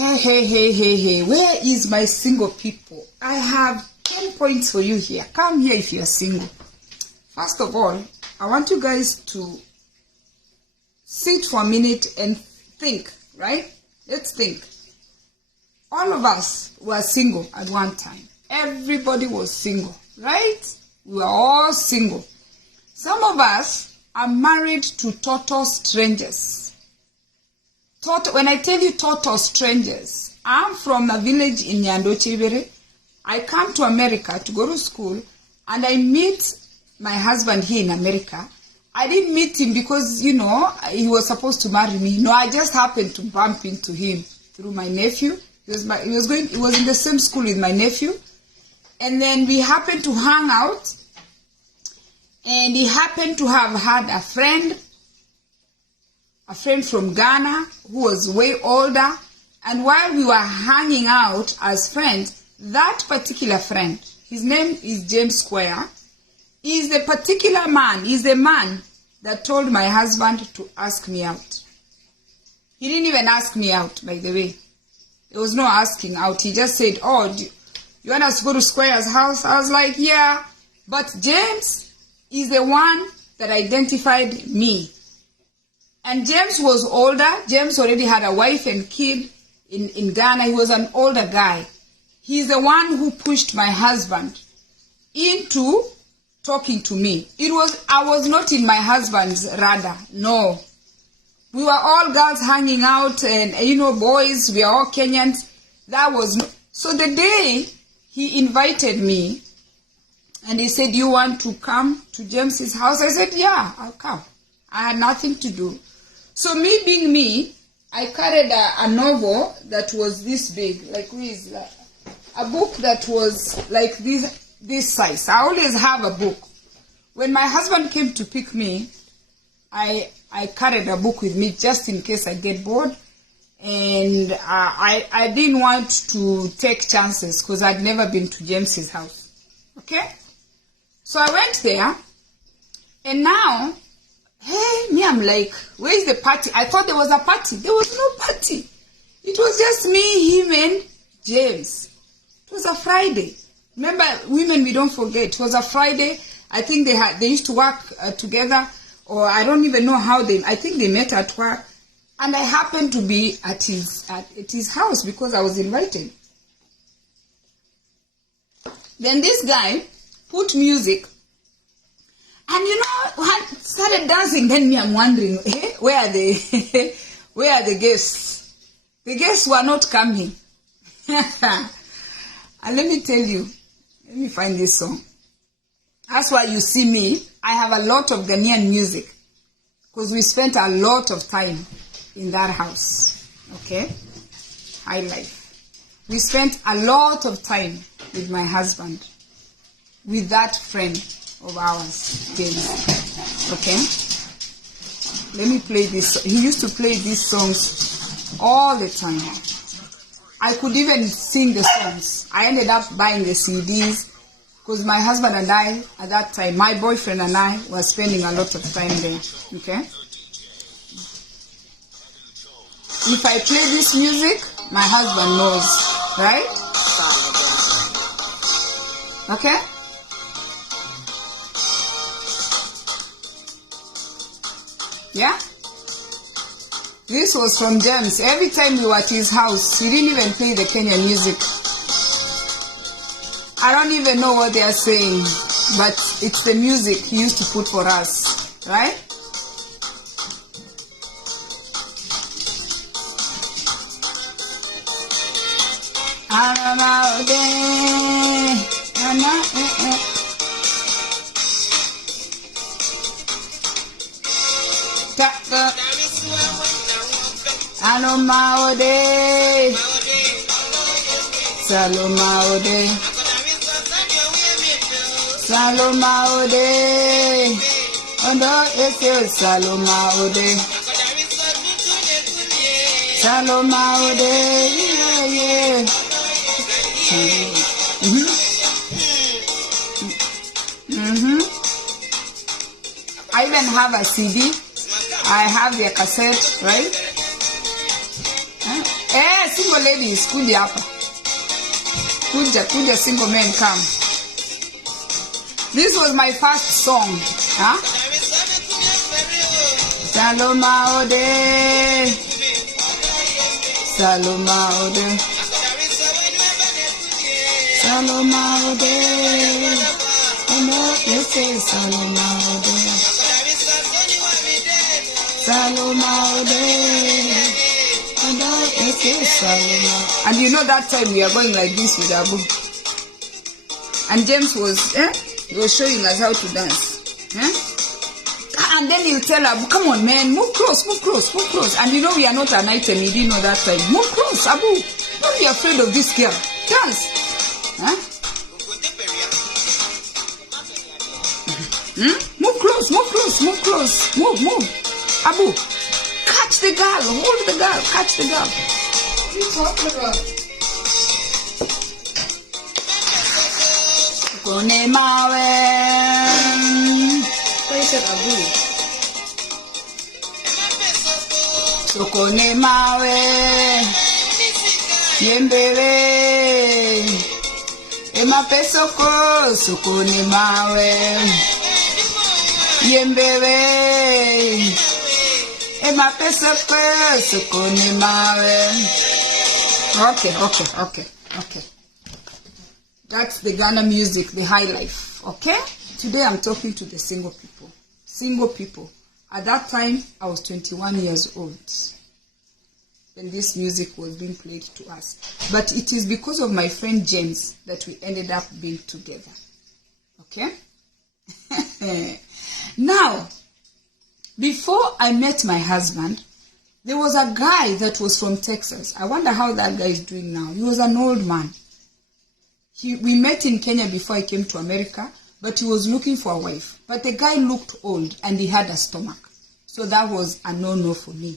Hey, where is my single people? I have 10 points for you here. Come here if you're single. First of all, I want you guys to sit for a minute and think, right? Let's think. All of us were single at one time. Everybody was single, right? We were all single. Some of us are married to total strangers. When I tell you total strangers, I'm from a village in Nyandochibere. I come to America to go to school, and I meet my husband here in America. I didn't meet him because, he was supposed to marry me. No, I just happened to bump into him through my nephew. He was in the same school with my nephew. And then we happened to hang out. And he happened to have had a friend from Ghana who was way older. And while we were hanging out as friends, that particular friend, his name is James Square, is the particular man, is the man that told my husband to ask me out. He didn't even ask me out, by the way. There was no asking out. He just said, you want us to go to Square's house? I was like, yeah. But James is the one that identified me. And James was older. James already had a wife and kid in Ghana. He was an older guy. He's the one who pushed my husband into talking to me. I was not in my husband's radar. No. We were all girls hanging out and, boys, we are all Kenyans. So the day he invited me and he said, you want to come to James's house? I said, yeah, I'll come. I had nothing to do. So me being me, I carried a novel that was this big, a book that was like this size. I always have a book. When my husband came to pick me, I carried a book with me just in case I get bored. And I didn't want to take chances because I'd never been to James's house. Okay? So I went there. And now, I'm like, where's the party? I thought there was a party. There was no party. It was just me, him, and James. It was a Friday. Remember, women, we don't forget. It was a Friday. I think they used to work together, or I don't even know how I think they met at work. And I happened to be at his house because I was invited. Then this guy put music. And started dancing. Then I'm wondering, where are the guests? The guests were not coming. And let me tell you, let me find this song. That's why you see me. I have a lot of Ghanaian music because we spent a lot of time in that house. Okay? High life. We spent a lot of time with my husband, with that friend of ours, James. Okay? Let me play this. He used to play these songs all the time. I could even sing the songs. I ended up buying the CDs because my husband and I, at that time, my boyfriend and I were spending a lot of time there. Okay? If I play this music, my husband knows. Right? Okay? Yeah? This was from James. Every time we were at his house, he didn't even play the Kenyan music. I don't even know what they are saying, but it's the music he used to put for us, right? Saloma Ode, Saloma Ode, Saloma Ode, Ondo Eke Saloma Ode, Saloma Ode, yeah. I even have a CD. I have their cassette, right? single ladies, kuja hapa. Kuja single men, come. This was my first song. Huh? Saloma Ode. Saloma Ode. Saloma Ode. You say Saloma Ode. Saloma Ode. And you know that time we are going like this with Abu. And James he was showing us how to dance. And then he'll tell Abu, come on man, move close. And you know we are not an item, he didn't know that time. Move close, Abu. Don't be afraid of this girl. Dance. Move close. Move. Abu. Catch the girl, hold the girl, catch the girl. What are you talking about? Sokone mawe. What is it, Abu? Sokone mawe. Yembere. Ema pesoko. Sokone mawe. Yembere. Okay. That's the Ghana music, the high life. Okay? Today I'm talking to the single people. Single people. At that time, I was 21 years old. And this music was being played to us. But it is because of my friend James that we ended up being together. Okay? Now, before I met my husband, there was a guy that was from Texas. I wonder how that guy is doing now. He was an old man. We met in Kenya before I came to America, but he was looking for a wife. But the guy looked old and he had a stomach. So that was a no-no for me.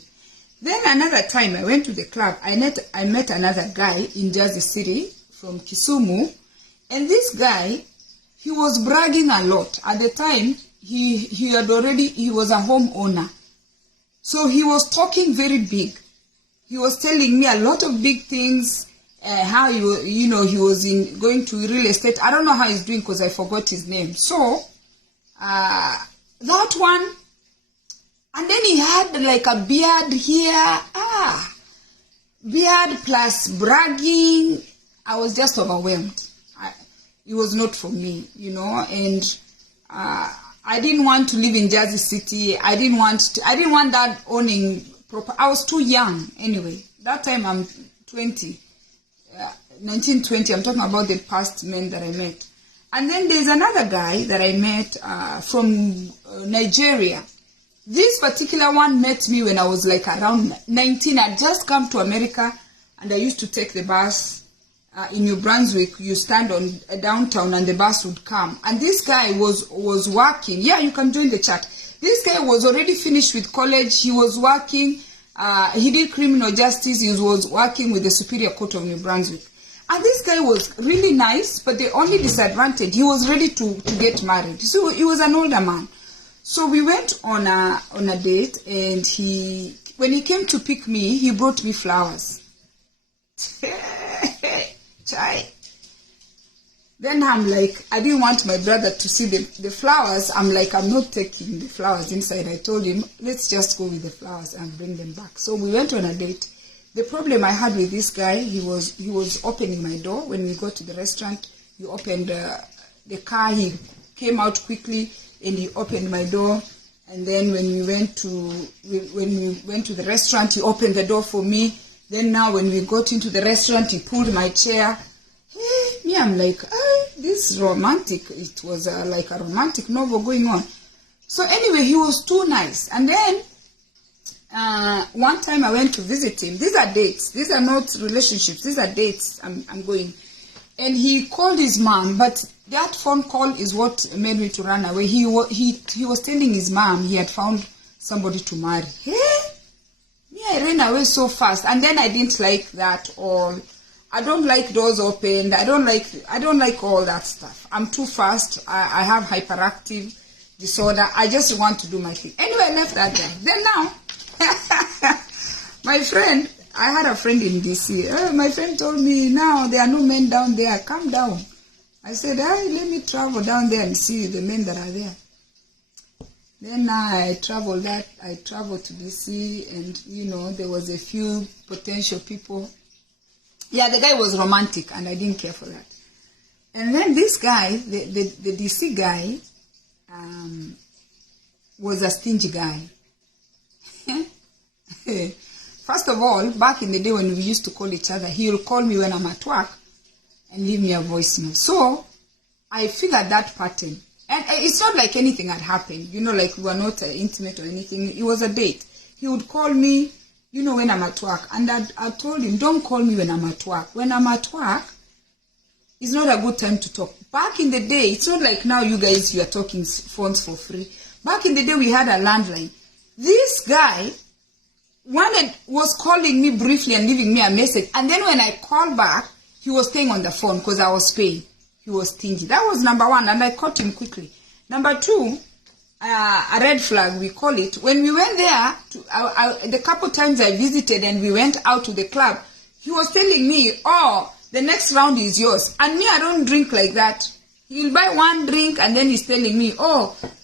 Then another time I went to the club. I met another guy in Jersey City from Kisumu. And this guy, he was bragging a lot. At the time, he was a homeowner. So he was talking very big. He was telling me a lot of big things, how he was going to real estate. I don't know how he's doing because I forgot his name. So, that one, and then he had like a beard here. Beard plus bragging. I was just overwhelmed. It was not for me, and I didn't want to live in Jersey City. I didn't want that owning proper. I was too young anyway. That time I'm 20, 1920. I'm talking about the past men that I met. And then there's another guy that I met from Nigeria. This particular one met me when I was like around 19. I'd just come to America and I used to take the bus. In New Brunswick, you stand on downtown and the bus would come. And this guy was working. Yeah, you can join the chat. This guy was already finished with college. He was working. He did criminal justice. He was working with the Superior Court of New Brunswick. And this guy was really nice, but the only disadvantage, he was ready to get married. So he was an older man. So we went on a date, and when he came to pick me, he brought me flowers. Chai. Then I'm like, I didn't want my brother to see the flowers. I'm like, I'm not taking the flowers inside. I told him, let's just go with the flowers and bring them back. So we went on a date. The problem I had with this guy, he was opening my door. When we got to the restaurant, he opened the car. He came out quickly and he opened my door. And then when we went to the restaurant, he opened the door for me. Then now when we got into the restaurant, he pulled my chair. Me, I'm like, this is romantic. It was like a romantic novel going on. So anyway, he was too nice. And then one time I went to visit him. These are dates. These are not relationships. These are dates I'm going. And he called his mom, but that phone call is what made me to run away. He was telling his mom he had found somebody to marry. I ran away so fast, and then I didn't like that all. I don't like doors opened. I don't like all that stuff. I'm too fast. I have hyperactive disorder. I just want to do my thing. Anyway, I left that guy. Then now, my friend, I had a friend in DC. My friend told me, now there are no men down there. Come down. I said, let me travel down there and see the men that are there. Then I traveled to DC, and, there was a few potential people. Yeah, the guy was romantic, and I didn't care for that. And then this guy, the DC guy, was a stingy guy. First of all, back in the day when we used to call each other, he will call me when I'm at work and leave me a voicemail. So I figured that pattern. And it's not like anything had happened, like we were not intimate or anything. It was a date. He would call me, when I'm at work. And I told him, don't call me when I'm at work. When I'm at work, it's not a good time to talk. Back in the day, it's not like now you guys, you are talking phones for free. Back in the day, we had a landline. This guy was calling me briefly and leaving me a message. And then when I called back, he was staying on the phone because I was paying. He was stingy. That was number one, and I caught him quickly. Number two, a red flag, we call it. When we went there, the couple times I visited and we went out to the club, he was telling me, the next round is yours. And me, I don't drink like that. He'll buy one drink and then he's telling me,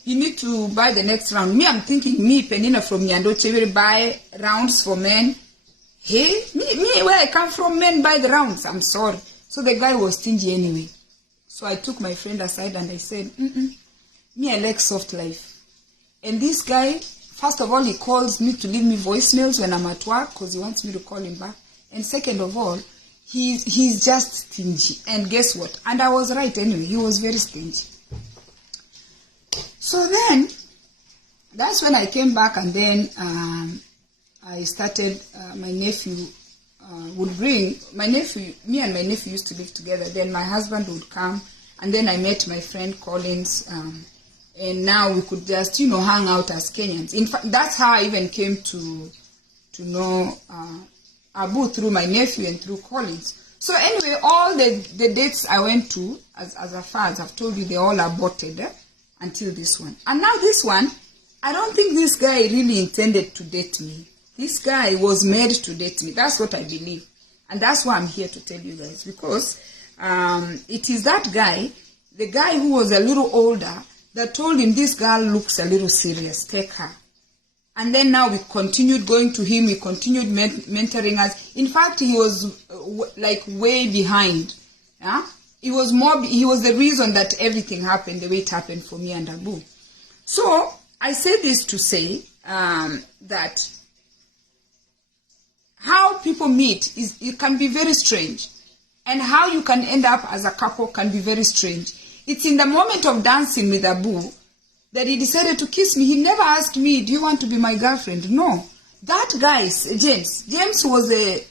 you need to buy the next round. Me, I'm thinking, me, Penina from Nyandoche, will buy rounds for men. Hey, me, where I come from, men buy the rounds. I'm sorry. So the guy was stingy anyway. So I took my friend aside and I said, me, I like soft life. And this guy, first of all, he calls me to leave me voicemails when I'm at work because he wants me to call him back. And second of all, he's just stingy. And guess what? And I was right anyway. He was very stingy. So then, that's when I came back, and then I started, my nephew would bring, me and my nephew used to live together. Then my husband would come, and then I met my friend Collins, and now we could just, hang out as Kenyans. In fact, that's how I even came to know Abu through my nephew and through Collins. So anyway, all the dates I went to, as far as I've told you, they all aborted until this one. And now this one, I don't think this guy really intended to date me. This guy was made to date me. That's what I believe. And that's why I'm here to tell you guys. Because it is that guy, the guy who was a little older, that told him, this girl looks a little serious, take her. And then now we continued going to him, we continued mentoring us. In fact, he was like way behind. Yeah? He was the reason that everything happened the way it happened for me and Abu. So I say this to say that how people meet it can be very strange, and how you can end up as a couple can be very strange. It's in the moment of dancing with Abu that he decided to kiss me. He never asked me, do you want to be my girlfriend? No. That guy, James was the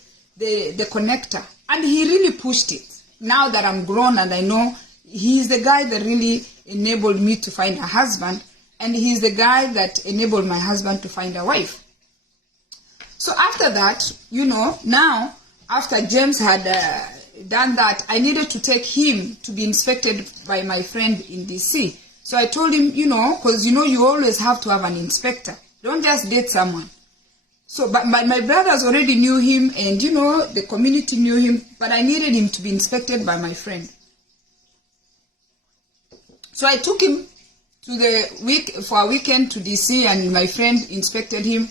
connector, and he really pushed it. Now that I'm grown and I know, he's the guy that really enabled me to find a husband, and he's the guy that enabled my husband to find a wife. So after that, now, after James had done that, I needed to take him to be inspected by my friend in DC. So I told him, because, you always have to have an inspector. Don't just date someone. So, but my brothers already knew him, and, the community knew him, but I needed him to be inspected by my friend. So I took him for a weekend to DC, and my friend inspected him.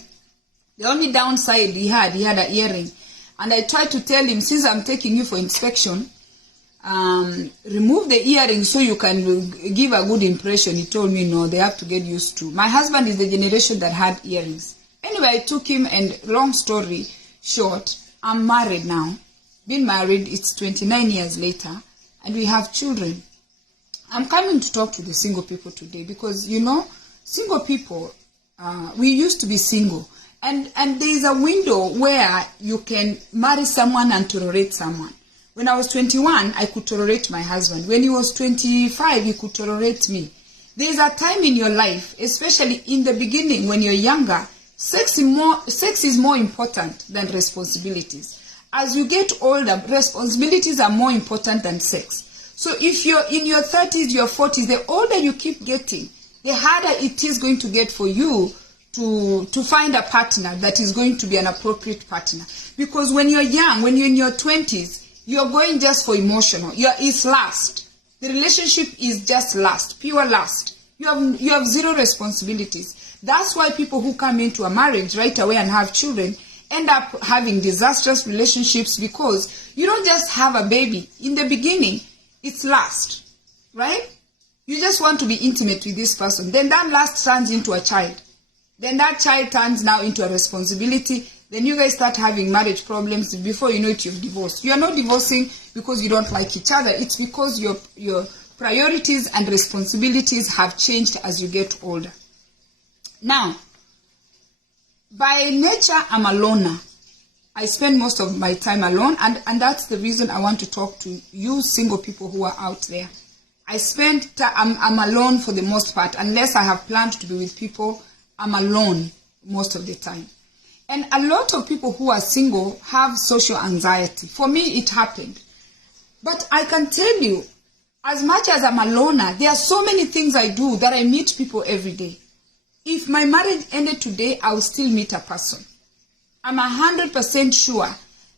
The only downside he had an earring. And I tried to tell him, since I'm taking you for inspection, remove the earring so you can give a good impression. He told me, no, they have to get used to. My husband is the generation that had earrings. Anyway, I took him, and long story short, I'm married now. Been married, it's 29 years later, and we have children. I'm coming to talk to the single people today because, single people, we used to be single. And there is a window where you can marry someone and tolerate someone. When I was 21, I could tolerate my husband. When he was 25, he could tolerate me. There is a time in your life, especially in the beginning when you're younger, sex is more important than responsibilities. As you get older, responsibilities are more important than sex. So if you're in your 30s, your 40s, the older you keep getting, the harder it is going to get for you to find a partner that is going to be an appropriate partner. Because when you're young, when you're in your 20s, you're going just for emotional. It's lust. The relationship is just lust, pure lust. You have zero responsibilities. That's why people who come into a marriage right away and have children end up having disastrous relationships, because you don't just have a baby. In the beginning, it's lust, right? You just want to be intimate with this person. Then that lust turns into a child. Then that child turns now into a responsibility. Then you guys start having marriage problems. Before you know it, you've divorced. You are not divorcing because you don't like each other. It's because your priorities and responsibilities have changed as you get older. Now, by nature, I'm a loner. I spend most of my time alone, and that's the reason I want to talk to you single people who are out there. I'm alone for the most part. Unless I have planned to be with people, I'm alone most of the time. And a lot of people who are single have social anxiety. For me, it happened. But I can tell you, as much as I'm a loner, there are so many things I do that I meet people every day. If my marriage ended today, I will still meet a person. I'm 100% sure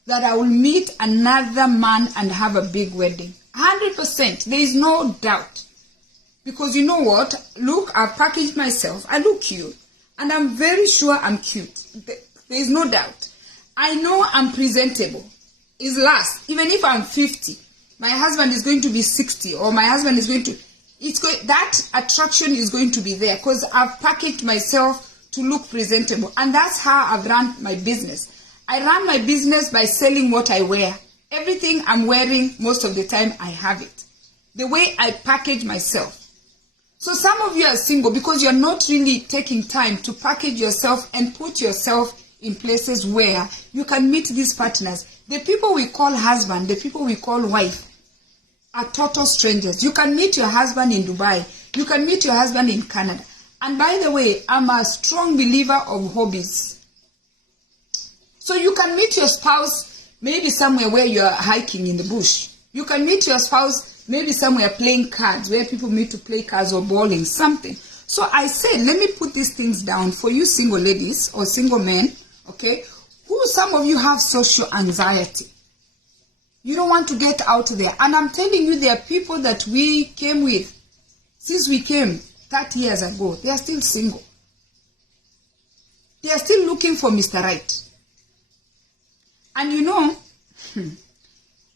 that I will meet another man and have a big wedding. 100%. There is no doubt. Because you know what? Look, I've packaged myself. I look cute. And I'm very sure I'm cute. There is no doubt. I know I'm presentable. It's last. Even if I'm 50, my husband is going to be 60, or my husband is going to... that attraction is going to be there, because I've packaged myself to look presentable. And that's how I've run my business. I run my business by selling what I wear. Everything I'm wearing, most of the time, I have it. The way I package myself. So some of you are single because you're not really taking time to package yourself and put yourself in places where you can meet these partners. The people we call husband, the people we call wife, are total strangers. You can meet your husband in Dubai. You can meet your husband in Canada. And by the way, I'm a strong believer of hobbies. So you can meet your spouse maybe somewhere where you're hiking in the bush. You can meet your spouse maybe somewhere playing cards, where people meet to play cards or bowling, something. So I said, let me put these things down for you single ladies or single men, okay, who some of you have social anxiety. You don't want to get out there. And I'm telling you, there are people that we came with since we came 30 years ago. They are still single. They are still looking for Mr. Right. And you know,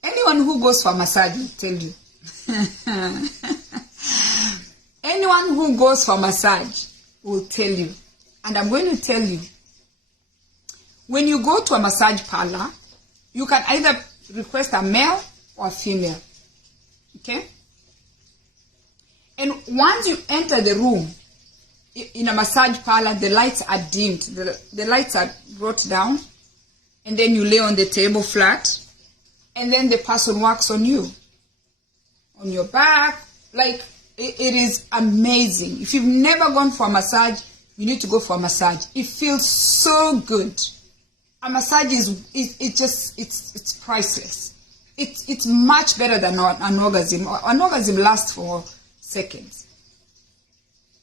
anyone who goes for massage will tell you. Anyone who goes for massage will tell you. And I'm going to tell you, when you go to a massage parlor, you can either request a male or a female. Okay? And once you enter the room, in a massage parlor, the lights are dimmed. The lights are brought down. And then you lay on the table flat. And then the person works on you. On your back. Like, it is amazing. If you've never gone for a massage, you need to go for a massage. It feels so good. A massage it's priceless. It's much better than an orgasm. An orgasm lasts for seconds.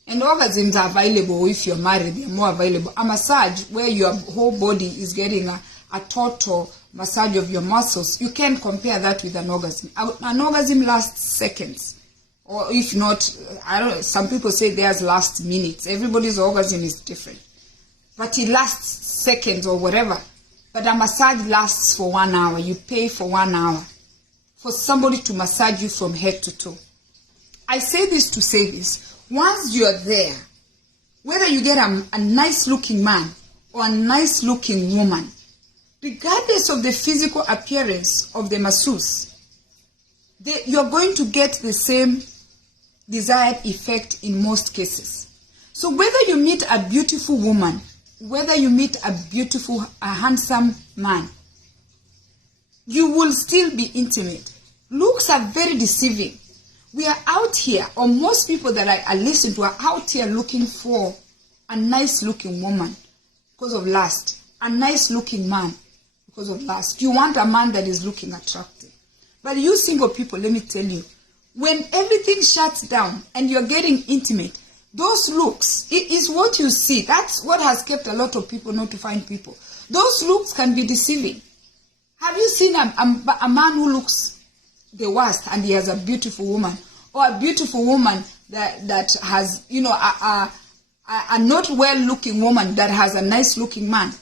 And orgasms are available if you're married. They're more available. A massage where your whole body is getting a total massage of your muscles, you can't compare that with an orgasm. An orgasm lasts seconds. Or if not, I don't know, some people say theirs lasts minutes. Everybody's orgasm is different. But it lasts seconds or whatever. But a massage lasts for 1 hour. You pay for 1 hour for somebody to massage you from head to toe. I say this to say this. Once you're there, whether you get a nice looking man or a nice looking woman, regardless of the physical appearance of the masseuse, you're going to get the same desired effect in most cases. So whether you meet a beautiful woman, whether you meet a handsome man, you will still be intimate. Looks are very deceiving. We are out here, or most people that I listen to are out here looking for a nice looking woman because of lust, a nice looking man because of lust. You want a man that is looking attractive. But you single people, let me tell you, when everything shuts down and you're getting intimate, Those looks, it is what you see. That's what has kept a lot of people not to find people. Those looks can be deceiving. Have you seen a man who looks the worst and he has a beautiful woman? Or a beautiful woman that has, a not well-looking woman that has a nice-looking man?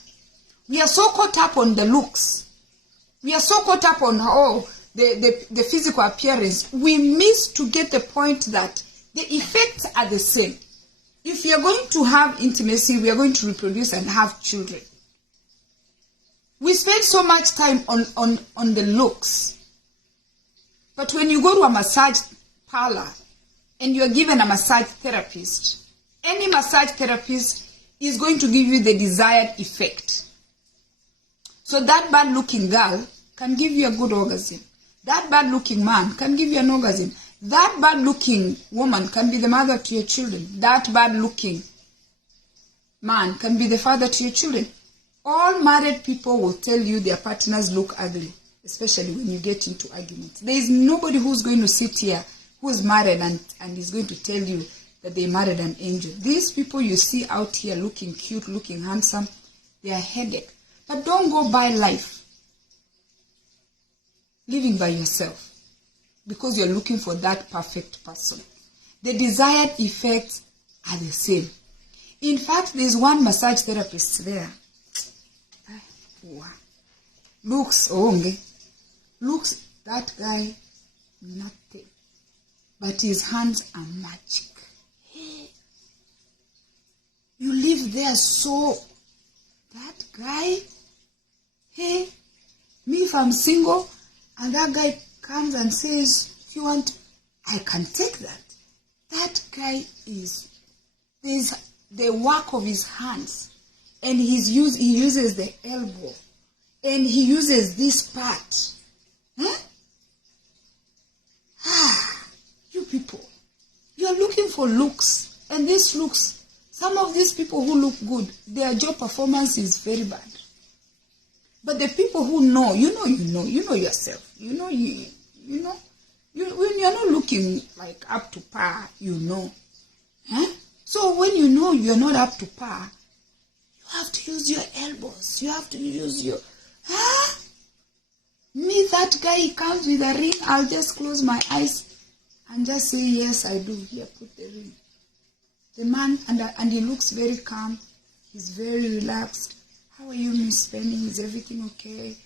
We are so caught up on the looks. We are so caught up on the physical appearance. We miss to get the point that the effects are the same. If you are going to have intimacy, we are going to reproduce and have children. We spend so much time on the looks. But when you go to a massage parlor and you are given a massage therapist, any massage therapist is going to give you the desired effect. So that bad-looking girl can give you a good orgasm. That bad-looking man can give you an orgasm. That bad-looking woman can be the mother to your children. That bad-looking man can be the father to your children. All married people will tell you their partners look ugly, especially when you get into arguments. There is nobody who's going to sit here who is married and is going to tell you that they married an angel. These people you see out here looking cute, looking handsome, they are headache. But don't go by life living by yourself because you're looking for that perfect person. The desired effects are the same. In fact, there's one massage therapist there. Looks that guy nothing, but his hands are magic. Hey, you live there, so that guy, hey, me if I'm single and that guy comes and says, if you want, I can take that. That guy is the work of his hands, and he uses the elbow, and he uses this part. You people, you're looking for looks, and these looks, some of these people who look good, their job performance is very bad. But the people who know, you know yourself, when you're not looking like up to par, So when you know you're not up to par, you have to use your elbows. You have to use your... Me, that guy, he comes with a ring. I'll just close my eyes and just say, yes, I do. Here, put the ring. The man, and he looks very calm. He's very relaxed. How are you, Miss Penny? Is everything okay?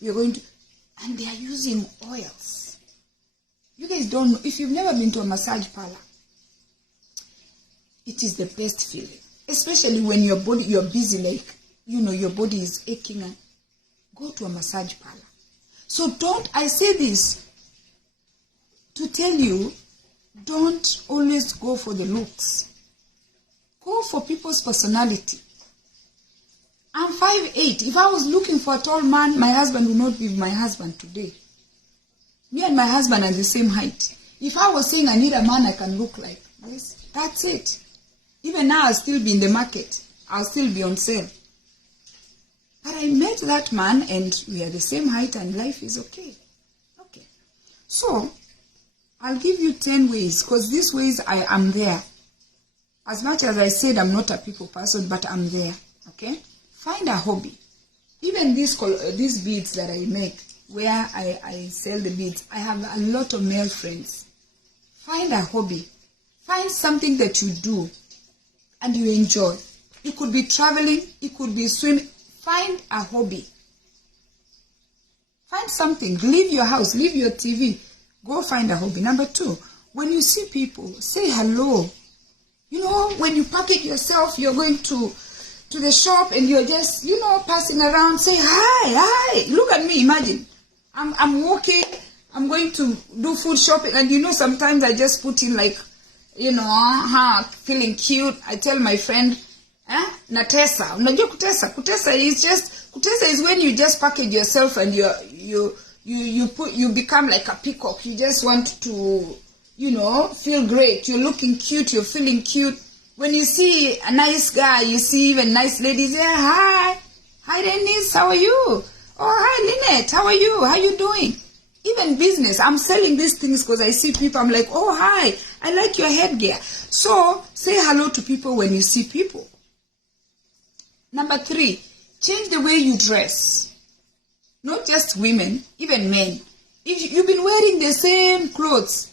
We're going to... And they are using oils. You guys don't know. If you've never been to a massage parlor, it is the best feeling. Especially when you're busy, like, your body is aching. And go to a massage parlor. So I say this to tell you, don't always go for the looks. Go for people's personality. I'm 5'8". If I was looking for a tall man, my husband would not be my husband today. Me and my husband are the same height. If I was saying I need a man I can look like, that's it. Even now, I'll still be in the market. I'll still be on sale. But I met that man and we are the same height and life is okay. Okay. So, I'll give you 10 ways because these ways I am there. As much as I said I'm not a people person, but I'm there. Okay? Find a hobby. Even these beads that I make, where I sell the beads, I have a lot of male friends. Find a hobby. Find something that you do and you enjoy. It could be traveling, it could be swimming. Find a hobby. Find something. Leave your house, leave your TV. Go find a hobby. Number 2, when you see people, say hello. When you package yourself, you're going to the shop and you're just, passing around, say hi. Look at me, imagine. I'm walking, I'm going to do food shopping, and sometimes I just put in like, feeling cute. I tell my friend, Natesa. Unajua kutesa is when you just package yourself and you become like a peacock. You just want to, feel great. You're looking cute, you're feeling cute. When you see a nice guy, you see even nice ladies, hi Denise, how are you? Oh, hi Lynette, how are you? How are you doing? Even business, I'm selling these things because I see people, I'm like, oh, hi, I like your headgear. So say hello to people when you see people. Number 3, change the way you dress. Not just women, even men. If you've been wearing the same clothes,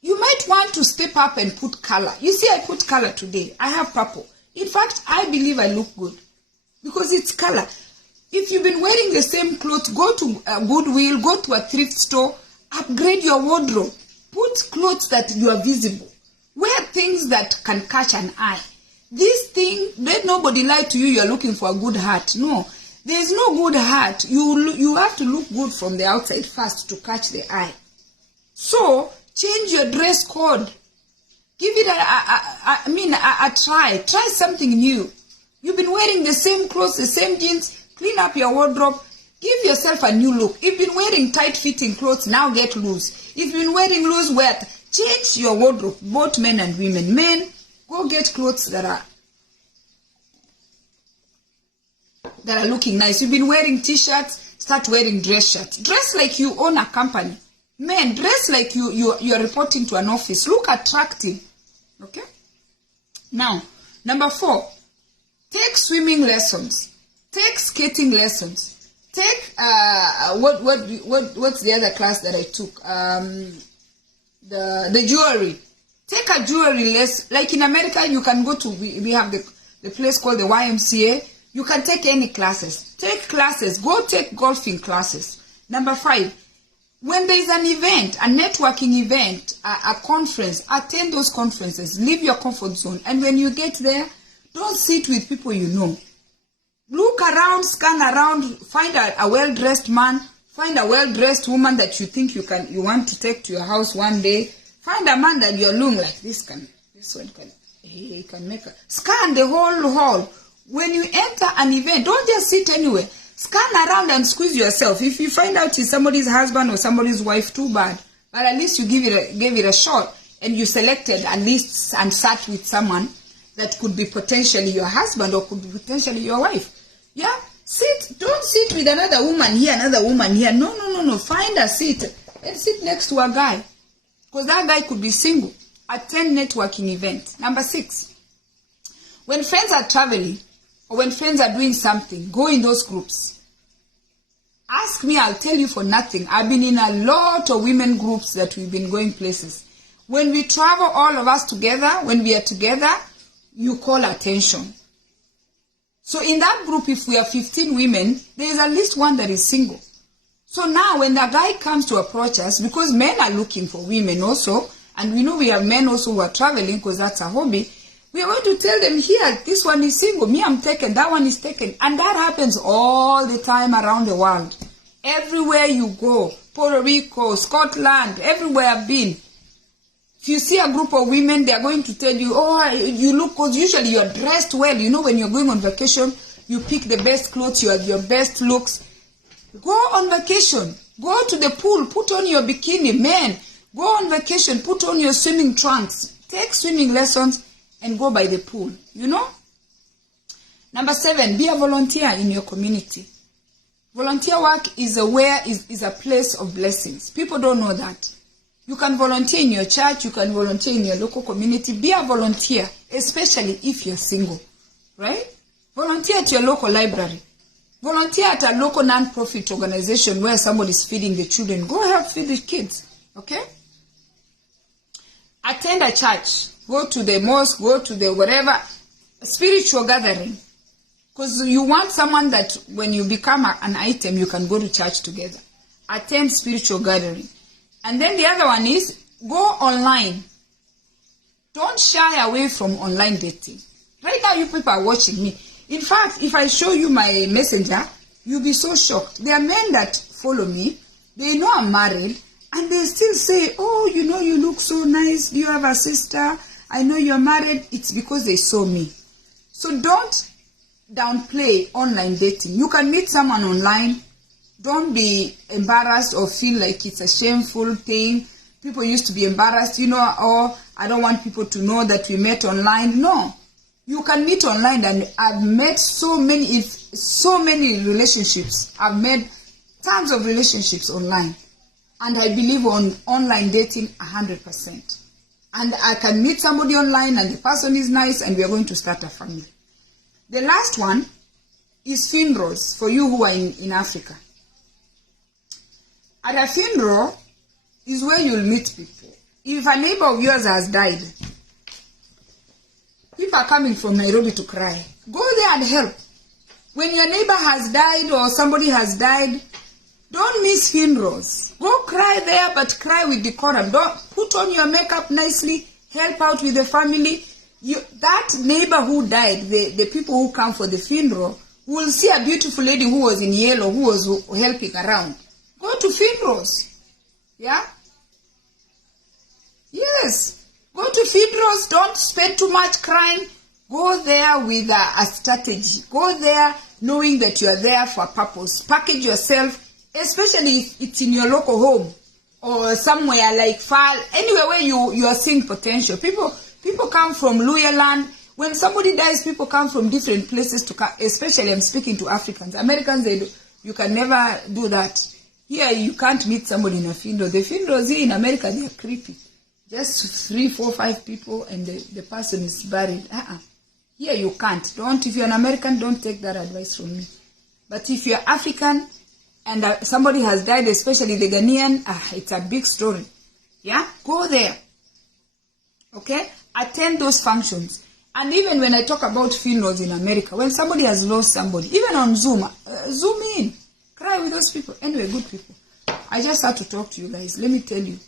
you might want to step up and put color. You see, I put color today. I have purple. In fact, I believe I look good because it's color. If you've been wearing the same clothes, go to Goodwill, go to a thrift store, upgrade your wardrobe. Put clothes that you are visible. Wear things that can catch an eye. This thing, let nobody lie to you, you're looking for a good hat. No, there's no good hat. You have to look good from the outside first to catch the eye. So, change your dress code. Give it a try. Try something new. You've been wearing the same clothes, the same jeans. Clean up your wardrobe. Give yourself a new look. If you've been wearing tight-fitting clothes, now get loose. If you've been wearing loose wear, change your wardrobe, both men and women. Men, go get clothes that are looking nice. You've been wearing t-shirts, start wearing dress shirts. Dress like you own a company. Men, dress like you're reporting to an office. Look attractive. Okay? Now, number 4, take swimming lessons. Take skating lessons. Take what's the other class that I took? The jewelry. Take a jewelry lesson. Like in America, you can go to, we have the place called the YMCA. You can take any classes. Take classes. Go take golfing classes. Number 5, when there is an event, a networking event, a conference, attend those conferences. Leave your comfort zone. And when you get there, don't sit with people you know. Look around, scan around, find a well-dressed man, find a well-dressed woman that you think you want to take to your house one day. Find a man that you're looking like, this one can make a... Scan the whole hall. When you enter an event, don't just sit anywhere. Scan around and squeeze yourself. If you find out it's somebody's husband or somebody's wife, too bad. But at least you gave it a shot and you selected at least and sat with someone that could be potentially your husband or could be potentially your wife. Yeah? Sit. Don't sit with another woman here, another woman here. No. Find a seat and sit next to a guy. Because that guy could be single. Attend networking event. Number 6. When friends are traveling or when friends are doing something, go in those groups. Ask me, I'll tell you for nothing. I've been in a lot of women groups that we've been going places. When we travel, all of us together, when we are together, you call attention. So in that group, if we are 15 women, there is at least one that is single. So now when the guy comes to approach us, because men are looking for women also, and we know we have men also who are traveling because that's a hobby, we are going to tell them, here, this one is single, me I'm taken, that one is taken. And that happens all the time around the world. Everywhere you go, Puerto Rico, Scotland, everywhere I've been. If you see a group of women, they are going to tell you, oh, you look, because usually you are dressed well. You know, when you're going on vacation, you pick the best clothes, you have your best looks. Go on vacation. Go to the pool, put on your bikini. Men, go on vacation, put on your swimming trunks. Take swimming lessons and go by the pool, you know. Number 7, be a volunteer in your community. Volunteer work is a place of blessings. People don't know that. You can volunteer in your church, you can volunteer in your local community. Be a volunteer, especially if you're single, right? Volunteer at your local library. Volunteer at a local non-profit organization where somebody's feeding the children. Go help feed the kids, okay? Attend a church. Go to the mosque, go to the whatever, spiritual gathering. Because you want someone that when you become an item, you can go to church together. Attend spiritual gathering. And then the other one is go online. Don't shy away from online dating. Right now, you people are watching me. In fact, if I show you my messenger, you'll be so shocked. There are men that follow me. They know I'm married. And they still say, oh, you know, you look so nice. Do you have a sister? I know you're married. It's because they saw me. So don't downplay online dating. You can meet someone online. Don't be embarrassed or feel like it's a shameful thing. People used to be embarrassed, you know, oh, I don't want people to know that we met online. No. You can meet online, and I've met so many relationships. I've made tons of relationships online. And I believe on online dating 100%. And I can meet somebody online and the person is nice and we are going to start a family. The last one is funerals for you who are in Africa. At a funeral is where you'll meet people. If a neighbor of yours has died, people are coming from Nairobi to cry. Go there and help. When your neighbor has died or somebody has died, don't miss funerals. Go cry there, but cry with decorum. Don't put on your makeup nicely. Help out with the family. That neighbor who died, the people who come for the funeral, will see a beautiful lady who was in yellow, who was helping around. Go to funerals. Yeah? Yes. Go to funerals. Don't spend too much crying. Go there with a strategy. Go there knowing that you are there for a purpose. Package yourself, especially if it's in your local home or somewhere like far, anywhere where you are seeing potential. People come from Luyaland. When somebody dies, people come from different places to come. Especially, I'm speaking to Africans. Americans, you can never do that. Here, you can't meet somebody in a funeral. The funerals here in America, they are creepy. Just 3, 4, 5 people and the person is buried. Here you can't. If you're an American, don't take that advice from me. But if you're African and somebody has died, especially the Ghanaian, it's a big story. Yeah? Go there. Okay? Attend those functions. And even when I talk about funerals in America, when somebody has lost somebody, even on Zoom, zoom in. Cry with those people. Anyway, good people. I just had to talk to you guys. Let me tell you,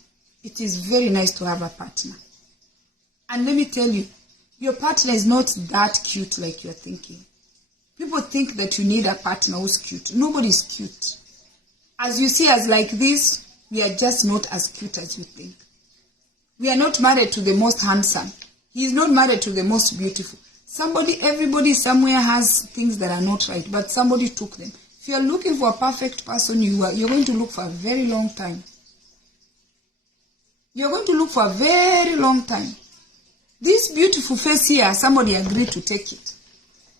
it is very nice to have a partner. And let me tell you, your partner is not that cute like you're thinking. People think that you need a partner who's cute. Nobody's cute. As you see us like this, we are just not as cute as you think. We are not married to the most handsome. He is not married to the most beautiful. Everybody somewhere has things that are not right, but somebody took them. If you are looking for a perfect person, you're going to look for a very long time. You're going to look for a very long time. This beautiful face here, somebody agreed to take it.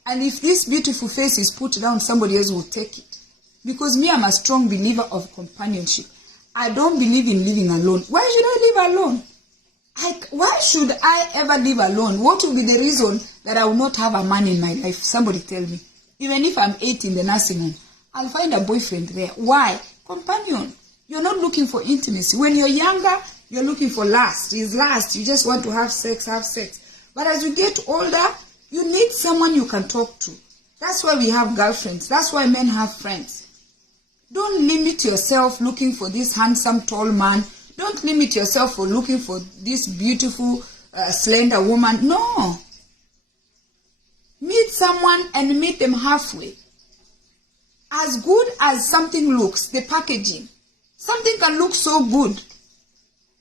And if this beautiful face is put down, somebody else will take it. Because me, I'm a strong believer of companionship. I don't believe in living alone. Why should I live alone? Why should I ever live alone? What will be the reason that I will not have a man in my life? Somebody tell me. Even if I'm 8 in the nursing home, I'll find a boyfriend there. Why? Companion. You're not looking for intimacy. When you're younger, you're looking for lust. It's lust. You just want to have sex. But as you get older, you need someone you can talk to. That's why we have girlfriends. That's why men have friends. Don't limit yourself looking for this handsome, tall man. Don't limit yourself for looking for this beautiful, slender woman. No. Meet someone and meet them halfway. As good as something looks, the packaging. Something can look so good.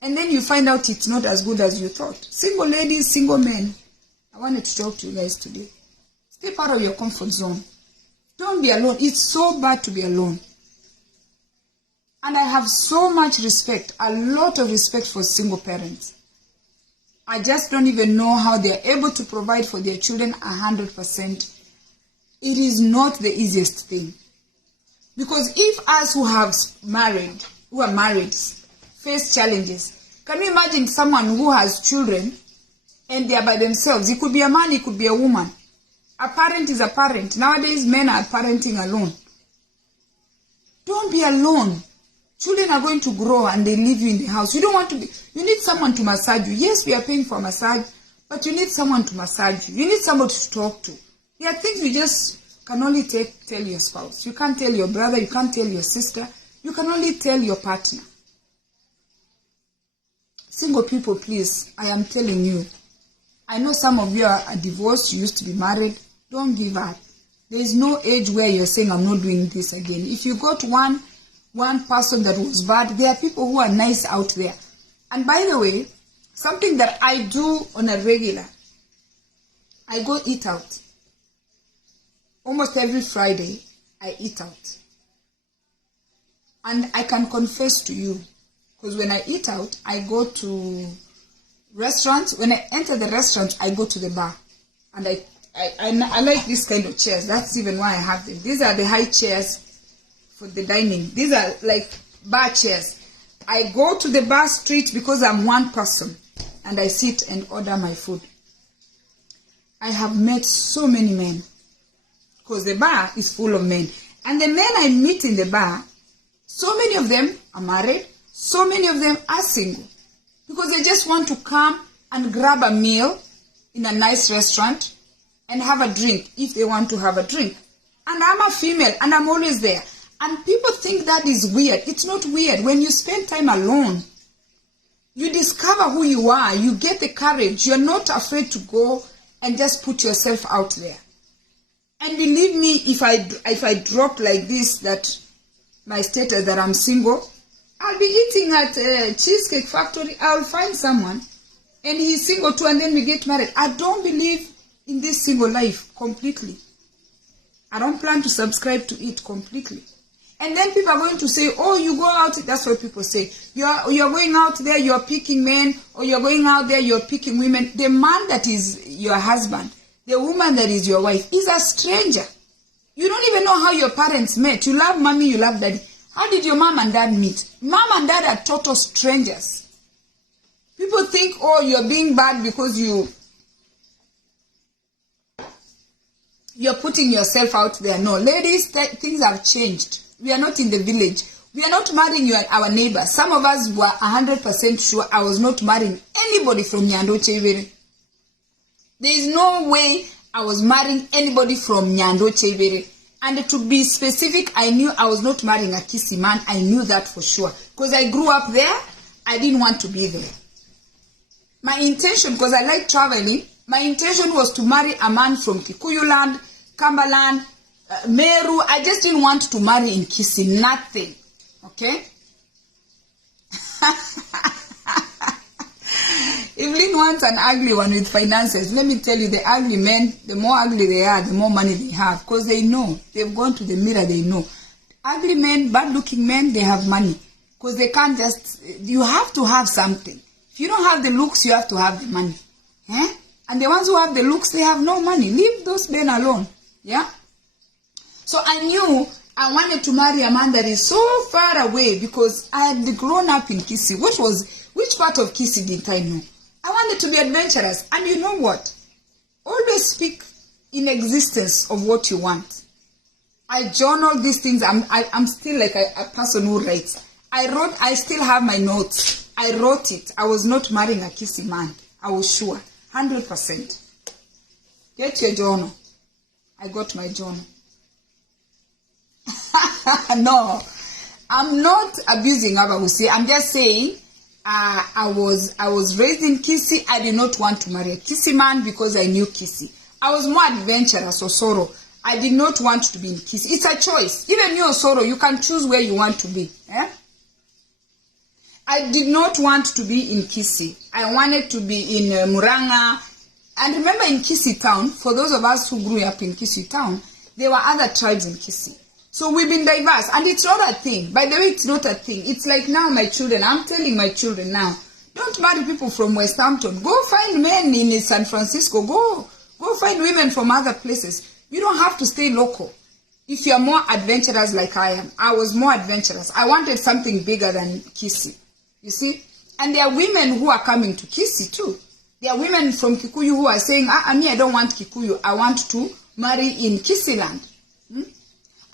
And then you find out it's not as good as you thought. Single ladies, single men. I wanted to talk to you guys today. Step out of your comfort zone. Don't be alone. It's so bad to be alone. And I have so much respect, a lot of respect for single parents. I just don't even know how they're able to provide for their children 100%. It is not the easiest thing. Because if us who are married, face challenges, can you imagine someone who has children and they are by themselves? It could be a man, it could be a woman. A parent is a parent. Nowadays, men are parenting alone. Don't be alone. Children are going to grow and they leave you in the house. You don't want to be, you need someone to massage you. Yes, we are paying for massage, but you need someone to massage you. You need somebody to talk to. There are things you just can only tell your spouse. You can't tell your brother, you can't tell your sister. You can only tell your partner. Single people, please, I am telling you. I know some of you are divorced, you used to be married. Don't give up. There is no age where you're saying, I'm not doing this again. If you got one person that was bad, there are people who are nice out there. And by the way, something that I do on a regular, I go eat out. Almost every Friday, I eat out. And I can confess to you, because when I eat out, I go to restaurants. When I enter the restaurant, I go to the bar. And I like this kind of chairs. That's even why I have them. These are the high chairs for the dining. These are like bar chairs. I go to the bar street because I'm one person and I sit and order my food. I have met so many men because the bar is full of men. And the men I meet in the bar, so many of them are married, so many of them are single because they just want to come and grab a meal in a nice restaurant and have a drink if they want to have a drink. And I'm a female and I'm always there. And people think that is weird. It's not weird. When you spend time alone, you discover who you are. You get the courage. You're not afraid to go and just put yourself out there. And believe me, if I drop like this, that my status that I'm single, I'll be eating at Cheesecake Factory. I'll find someone and he's single too, and then we get married. I don't believe in this single life completely. I don't plan to subscribe to it completely. And then people are going to say, oh, you go out. That's what people say. You're going out there, you're picking men, or you're going out there, you're picking women. The man that is your husband, the woman that is your wife, is a stranger. You don't even know how your parents met. You love mommy, you love daddy. How did your mom and dad meet? Mom and dad are total strangers. People think, oh, you're being bad because you're putting yourself out there. No, ladies, things have changed. We are not in the village. We are not marrying our neighbors. Some of us were 100% sure I was not marrying anybody from Nyando Chevere. There is no way I was marrying anybody from Nyando Chevere. And to be specific, I knew I was not marrying a Kisii man. I knew that for sure. Because I grew up there, I didn't want to be there. My intention, because I like traveling, my intention was to marry a man from Kikuyu land, Kambaland, Meru. I just didn't want to marry in Kisii. Nothing. Okay? Evelyn wants an ugly one with finances. Let me tell you, the ugly men, the more ugly they are, the more money they have. Because they know. They've gone to the mirror, they know. Ugly men, bad-looking men, they have money. Because they can't just... You have to have something. If you don't have the looks, you have to have the money. Eh? And the ones who have the looks, they have no money. Leave those men alone. Yeah? So I knew I wanted to marry a man that is so far away because I had grown up in Kisii. Which part of Kisii didn't I know? I wanted to be adventurous. And you know what? Always speak in existence of what you want. I journal these things. I'm still like a person who writes. I still have my notes. I wrote it. I was not marrying a Kisii man. I was sure. 100%. Get your journal. I got my journal. No, I'm not abusing Abahusi. I'm just saying I was raised in Kisii. I did not want to marry a Kisii man because I knew Kisii. I was more adventurous, Osoro. I did not want to be in Kisii. It's a choice. Even you, Osoro, you can choose where you want to be. Eh? I did not want to be in Kisii. I wanted to be in Muranga. And remember in Kisii town, for those of us who grew up in Kisii town, there were other tribes in Kisii. So we've been diverse. And it's not a thing. By the way, it's not a thing. It's like now my children, I'm telling my children now, don't marry people from West Hampton. Go find men in San Francisco. Go find women from other places. You don't have to stay local. If you're more adventurous like I am. I was more adventurous. I wanted something bigger than Kisii. You see? And there are women who are coming to Kisii too. There are women from Kikuyu who are saying, I don't want Kikuyu. I want to marry in Kisii land.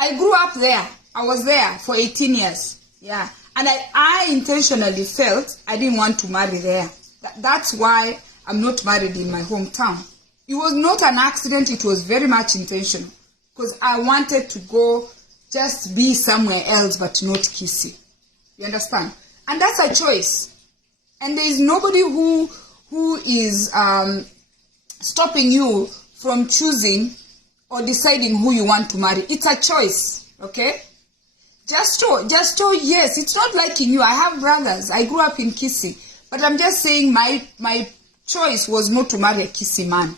I grew up there. I was there for 18 years. Yeah. And I intentionally felt I didn't want to marry there. That's why I'm not married in my hometown. It was not an accident. It was very much intentional. Because I wanted to go just be somewhere else but not Kisii. You understand? And that's a choice. And there is nobody who is stopping you from choosing or deciding who you want to marry. It's a choice, okay? Just show yes. It's not liking you. I have brothers. I grew up in Kisii. But I'm just saying my choice was not to marry a Kisii man.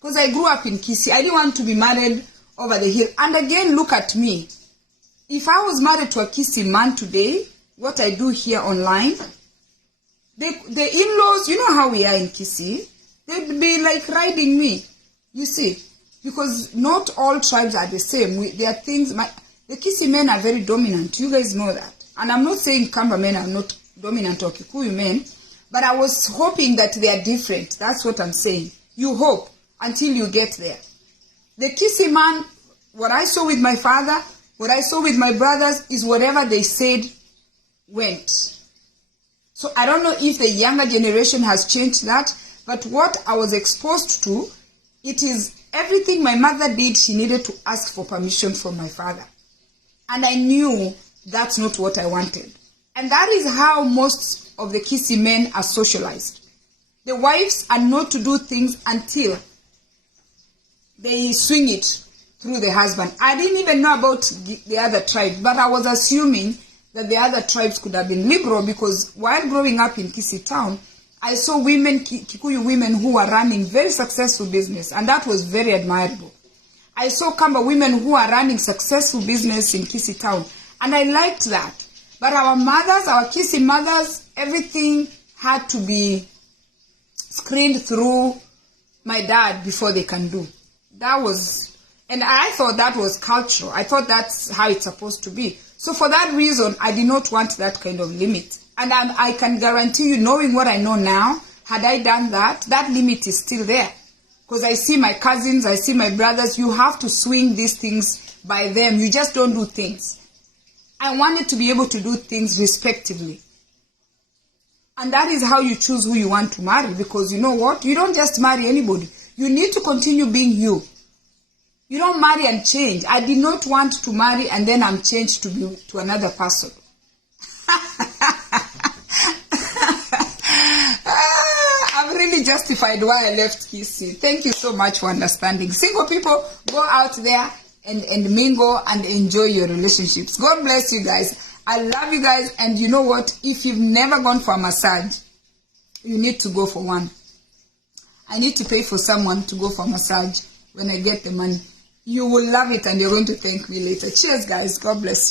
Because I grew up in Kisii. I didn't want to be married over the hill. And again, look at me. If I was married to a Kisii man today, what I do here online, the in-laws, you know how we are in Kisii, they'd be like riding me. You see? Because not all tribes are the same. There are things, the Kisii men are very dominant. You guys know that. And I'm not saying Kamba men are not dominant or Kikuyu men, but I was hoping that they are different. That's what I'm saying. You hope until you get there. The Kisii man, what I saw with my father, what I saw with my brothers is whatever they said went. So I don't know if the younger generation has changed that, but what I was exposed to, it is everything my mother did, she needed to ask for permission from my father. And I knew that's not what I wanted. And that is how most of the Kisii men are socialized. The wives are not to do things until they swing it through the husband. I didn't even know about the other tribes, but I was assuming that the other tribes could have been liberal, because while growing up in Kisii town, I saw women, Kikuyu women, who were running very successful business, and that was very admirable. I saw Kamba women who are running successful business in Kisii town, and I liked that. But our mothers, our Kisii mothers, everything had to be screened through my dad before they can do. That was, and I thought that was cultural. I thought that's how it's supposed to be. So for that reason, I did not want that kind of limit. And I can guarantee you, knowing what I know now, had I done that, that limit is still there. Because I see my cousins, I see my brothers, you have to swing these things by them. You just don't do things. I wanted to be able to do things respectively. And that is how you choose who you want to marry. Because you know what? You don't just marry anybody. You need to continue being you. You don't marry and change. I did not want to marry and then I'm changed to another person. I'm really justified why I left Kisii. Thank you so much for understanding. Single people, go out there and mingle and enjoy your relationships. God bless you guys. I love you guys. And you know what? If you've never gone for a massage, you need to go for one. I need to pay for someone to go for a massage when I get the money. You will love it and you're going to thank me later. Cheers, guys. God bless you.